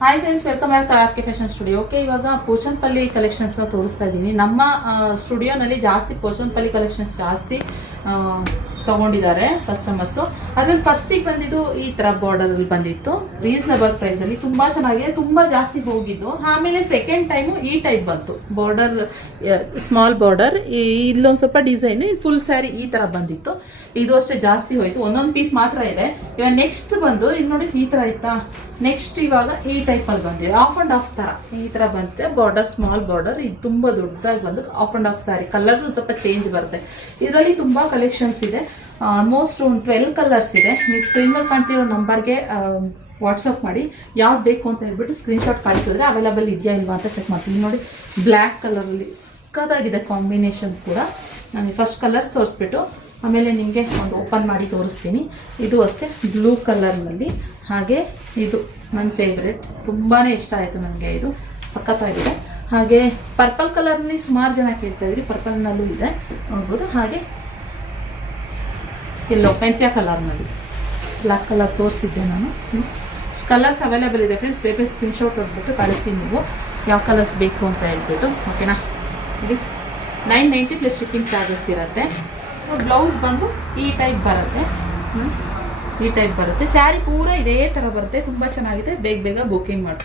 Hi friends welcome back R K fashion studio okay ಇವಾಗ ಪೋಚನ್ಪಲ್ಲಿ ಕಲೆಕ್ಷನ್ಸ್ನ ತೋರಿಸ್ತಾ ಇದ್ದೀನಿ. ನಮ್ಮ ಸ್ಟುಡಿಯೋನಲ್ಲಿ ಜಾಸ್ತಿ ಪೋಚನ್ಪಲ್ಲಿ ಕಲೆಕ್ಷನ್ಸ್ ಜಾಸ್ತಿ ತಗೊಂಡಿದ್ದಾರೆ ಕಸ್ಟಮರ್ಸು ಅದ್ರಲ್ಲಿ ಫಸ್ಟಿಗೆ ಬಂದಿದ್ದು ಈ ಥರ ಬಾರ್ಡರಲ್ಲಿ ಬಂದಿತ್ತು. ರೀಸನಬಲ್ ಪ್ರೈಸಲ್ಲಿ ತುಂಬ ಚೆನ್ನಾಗಿದೆ, ತುಂಬ ಜಾಸ್ತಿ ಹೋಗಿದ್ದು. ಆಮೇಲೆ ಸೆಕೆಂಡ್ ಟೈಮು ಈ ಟೈಪ್ ಬಂತು. ಬಾರ್ಡರ್ ಸ್ಮಾಲ್ ಬಾರ್ಡರ್ ಇಲ್ಲೊಂದು ಸ್ವಲ್ಪ ಡಿಸೈನ್ ಫುಲ್ ಸ್ಯಾರಿ ಈ ಥರ ಬಂದಿತ್ತು. ಇದು ಅಷ್ಟೇ ಜಾಸ್ತಿ ಹೋಯ್ತು. ಒಂದೊಂದು ಪೀಸ್ ಮಾತ್ರ ಇದೆ. ಇವಾಗ ನೆಕ್ಸ್ಟ್ ಬಂದು ಇಲ್ಲಿ ನೋಡಿ ಈ ತರ ಆಯ್ತಾ ನೆಕ್ಸ್ಟ್ ಇವಾಗ ಈ ಟೈಪಲ್ಲಿ ಬಂದಿದೆ. ಆಫ್ ಅಂಡ್ ಆಫ್ ತರ. ಈ ತರ ಬಂತೆ ಬಾರ್ಡರ್ ಸ್ಮಾಲ್ ಬಾರ್ಡರ್ ಇದು ತುಂಬಾ ದೊಡ್ಡದಾಗಿ ಬಂದು off and off sari colour ಸ್ವಲ್ಪ ಚೇಂಜ್ ಬರುತ್ತೆ. ಇದರಲ್ಲಿ ತುಂಬಾ ಕಲೆಕ್ಷನ್ಸ್ ಇದೆ. ಆಲ್ಮೋಸ್ಟ್ ಒಂದು ಟ್ವೆಲ್ ಕಲರ್ಸ್ ಇದೆ. ನೀವು ಸ್ಕ್ರೀನ್ ಮೇಲೆ ಕಾಣ್ತಿರೋ ನಂಬರ್ಗೆ ವಾಟ್ಸಪ್ ಮಾಡಿ, ಯಾವ್ದು ಬೇಕು ಅಂತ ಹೇಳ್ಬಿಟ್ಟು ಸ್ಕ್ರೀನ್ಶಾಟ್ ಕಳಿಸಿದ್ರೆ ಅವೈಲಬಲ್ ಇದೆಯಾ ಇಲ್ವಾ ಅಂತ ಚೆಕ್ ಮಾಡ್ತೀನಿ. ನೋಡಿ ಬ್ಲ್ಯಾಕ್ ಕಲರಲ್ಲಿ ಸಕ್ಕತ್ತಾಗಿದೆ ಕಾಂಬಿನೇಷನ್ ಕೂಡ. ನಾನು ಫಸ್ಟ್ ಕಲರ್ಸ್ ತೋರಿಸ್ಬಿಟ್ಟು, ಆಮೇಲೆ ನಿಮಗೆ ಒಂದು ಓಪನ್ ಮಾಡಿ ತೋರಿಸ್ತೀನಿ. ಇದು ಅಷ್ಟೇ ಬ್ಲೂ ಕಲರ್ನಲ್ಲಿ ಹಾಗೆ ಇದು ನನ್ನ ಫೇವ್ರೆಟ್ ತುಂಬಾ ಇಷ್ಟ ಆಯಿತು ನನಗೆ ಇದು. ಸಖತ್ತಾಗಿದೆ. ಹಾಗೆ ಪರ್ಪಲ್ ಕಲರ್ನಲ್ಲಿ ಸುಮಾರು ಜನ ಕೇಳ್ತಾ ಇದ್ರಿ. ಪರ್ಪಲ್ನಲ್ಲೂ ಇದೆ. ನೋಡ್ಬೋದು. ಹಾಗೆ ಎಲ್ಲೋ ಕಲರ್ ಕಲರ್ನಲ್ಲಿ ಬ್ಲ್ಯಾಕ್ ಕಲರ್ ತೋರಿಸಿದ್ದೆ ನಾನು. ಕಲರ್ಸ್ ಅವೈಲೇಬಲ್ ಇದೆ ಫ್ರೆಂಡ್ಸ್ ಬೇಬಿ ಸ್ಕ್ರೀನ್ಶಾಟ್ ಹೊಡ್ಬಿಟ್ಟು ಕಳಿಸಿ ನೀವು. ಯಾವ ಕಲರ್ಸ್ ಬೇಕು ಅಂತ ಹೇಳ್ಬಿಟ್ಟು. ಓಕೆನಾ ಇಲ್ಲಿ nine ninety plus shipping charges ಇರುತ್ತೆ. ಬ್ಲೌಸ್ ಬಂದು ಈ ಟೈಪ್ ಬರುತ್ತೆ. ಈ ಟೈಪ್ ಬರುತ್ತೆ. ಸ್ಯಾರಿ ಪೂರ ಇದೇ ಥರ ಬರುತ್ತೆ. ತುಂಬ ಚೆನ್ನಾಗಿದೆ. ಬೇಗ ಬೇಗ ಬುಕಿಂಗ್ ಮಾಡಿ